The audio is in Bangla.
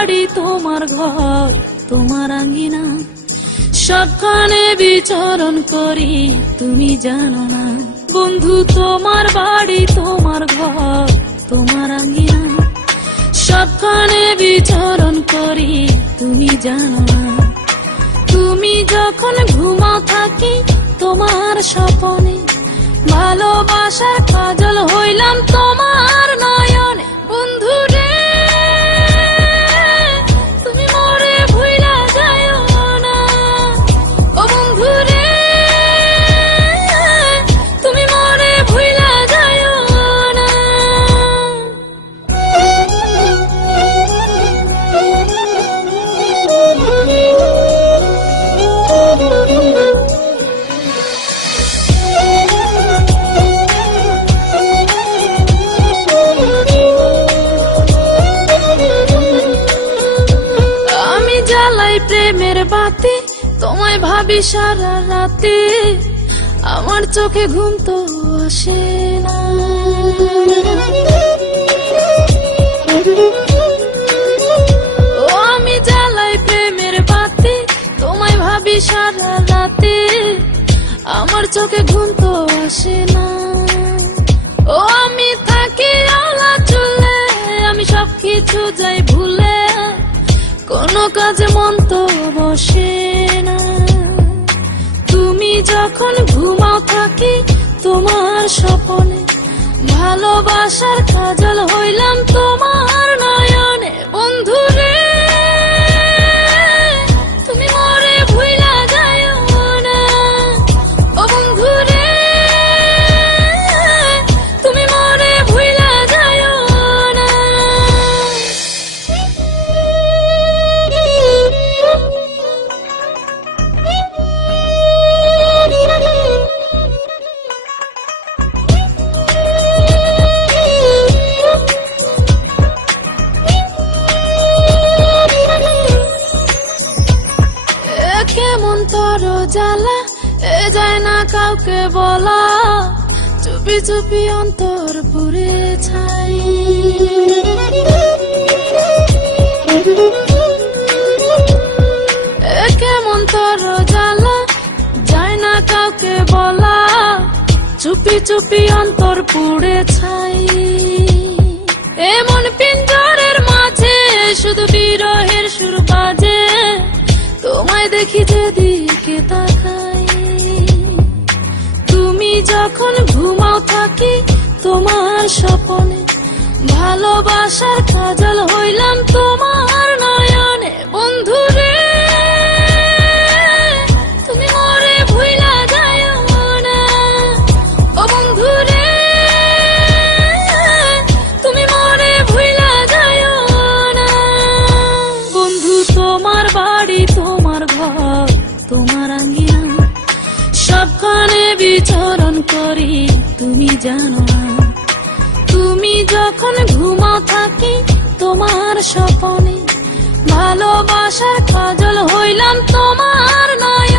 বাড়ি তোমার ঘর তোমার আঙ্গিনা, সবখানে বিচরণ করি তুমি জানো না। বন্ধু তোমার বাড়ি তোমার ঘর তোমার আঙ্গিনা, সবখানে বিচরণ করি তুমি জানো না। তুমি যখন ঘুমাও থাকি তোমার স্বপনে, ভালোবাসার কাজল হইলাম তোমার নয়নে। বন্ধু রে তুমি মরে ভুইলা যাইও না, ও বন্ধু রে তুমি মরে ভুইলা যাইও না। আমি জ্বালাই প্রেমের বাতি, তোমায় ভাবি সারা রাতে, আমার চোখে ঘুম তো আসে না। ও আমি জ্বালাই প্রেমের বাতি, তোমায় ভাবি সারা রাতে, আমার চোখে ঘুম তো আসে না। ও আমি থাকি আলা চুলে, আমি সবকিছু যাই ভুলে, কোনো কাজে মন তো বসে না। তুমি যখন ঘুমাও থাকি তোমার স্বপনে, ভালোবাসার কাজল হইলাম তোমার নয়নে। বন্ধু রে তুমি মরে ভুইলা যাইও না, ও বন্ধু রে তুমি মরে ভুইলা যাইও না। কেমন তর জ্বালা এ যায় না কাউকে বলা, চুপি চুপি অন্তর পুরে ছাই। কেমন তর জ্বালা যায় না কাউকে বলা, চুপি চুপি অন্তর পুড়ে ছাই। এমন পিঞ্জরের মাঝে শুধু বিরহের সুর বাজে, তোমায় দেখি যেদিকে তাকাই। তুমি যখন ঘুমাও থাকি তোমার স্বপনে, ভালোবাসার কাজল হইলাম তোমার নয়নে। বন্ধু রে তুমি মরে ভুইলা যাইও না, ও বন্ধু রে তুমি মরে ভুইলা যাইও না। বন্ধু তোমার বাড়ি তোমার ঘর তোমার আঙ্গিনা, সবখানে বিচরণ করি তুমি জানো না। তুমি যখন ঘুমাও থাকি তোমার স্বপনে, ভালোবাসার কাজল হইলাম তোমার নয়।